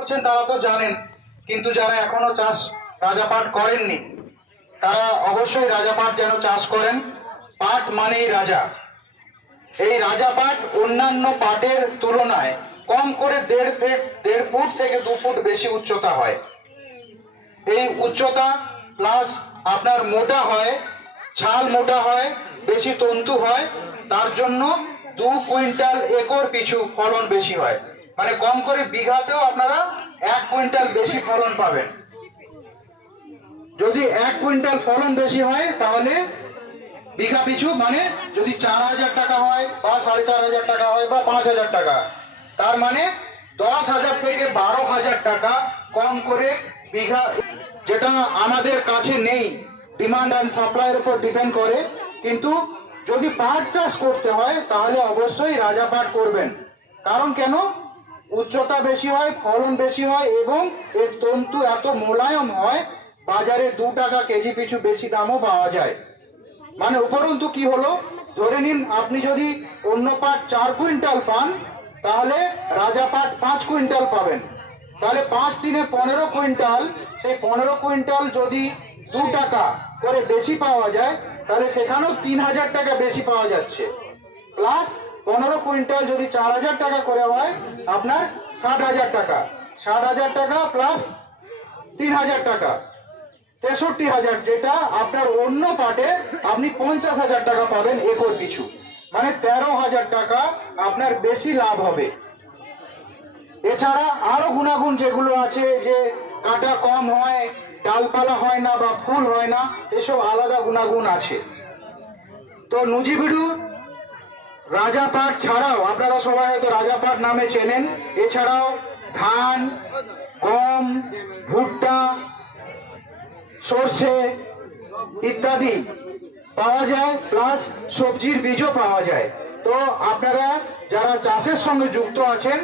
করছেন তারা তো জানেন, কিন্তু যারা এখনো চাষ রাজাপাট করেননি তারা অবশ্যই রাজাপাট যেন চাষ করেন। পাট মানেই রাজা। এই রাজাপাট অন্যান্য পাটের তুলনায় কম করে 1.5 ফুট থেকে 2 ফুট বেশি উচ্চতা হয়। এই উচ্চতা প্লাস আপনার মোটা হয়, ছাল মোটা হয়, বেশি তন্তু হয়, তার জন্য 2 কুইন্টাল একর পিছু ফলন বেশি হয়। মানে কম করে বিঘাতেও আপনারা 1 কুইন্টাল বেশি ফলন পাবেন। যদি 1 কুইন্টাল ফলন বেশি হয় তাহলে বিঘা পিছু মানে যদি 4,000 টাকা হয় বা 4,500 টাকা হয় বা 5,000 টাকা, তার মানে 10,000 থেকে 12,000 টাকা কম করে বিঘা, যেটা আমাদের কাছে নেই, ডিমান্ড অ্যান্ড সাপ্লাইয়ের উপর ডিপেন্ড করে। কিন্তু যদি পাট চাষ করতে হয় তাহলে অবশ্যই রাজা পাট করবেন। কারণ কেন? উচ্চতা বেশি হয়, ফলন বেশি হয় এবং এর তন্তু এত মোলায়েম হয়, বাজারে 2 টাকা কেজি পিছু বেশি দামও পাওয়া যায়। মানে উপরন্তু কি হলো, ধরে নিন আপনি যদি অন্য পাট 4 কুইন্টাল পান তাহলে রাজা পাট 5 কুইন্টাল পাবেন। তাহলে 5 দিনে 15 কুইন্টাল, সেই 15 কুইন্টাল যদি 2 টাকা করে বেশি পাওয়া যায় তাহলে সেখানেও 3,000 টাকা বেশি পাওয়া যাচ্ছে। প্লাস 15 কুইন্টাল যদি 4,000 টাকা করে হয় আপনার 60,000 টাকা, 60,000 টাকা প্লাস 3,000 টাকা, 63,000, যেটা আপনার অন্য পাটে আপনি 50,000 টাকা পাবেন একর পিছু। মানে 13,000 টাকা আপনার বেশি লাভ হবে। এছাড়া আরো গুণাগুণ যেগুলো আছে, যে কাটা কম হয়, ডালপালা হয় না বা ফুল হয় না, এসব আলাদা গুণাগুণ আছে। তো নুজিবিড়ু রাজা পাট ছাড়াও আপনারা সবাই হয়তো রাজা পাট নামে চেনেন, এছাড়াও ধান, গম, ভুট্টা, সর্ষে ইত্যাদি পাওয়া যায়, প্লাস সবজির বীজও পাওয়া যায়। তো আপনারা যারা চাষের সঙ্গে যুক্ত আছেন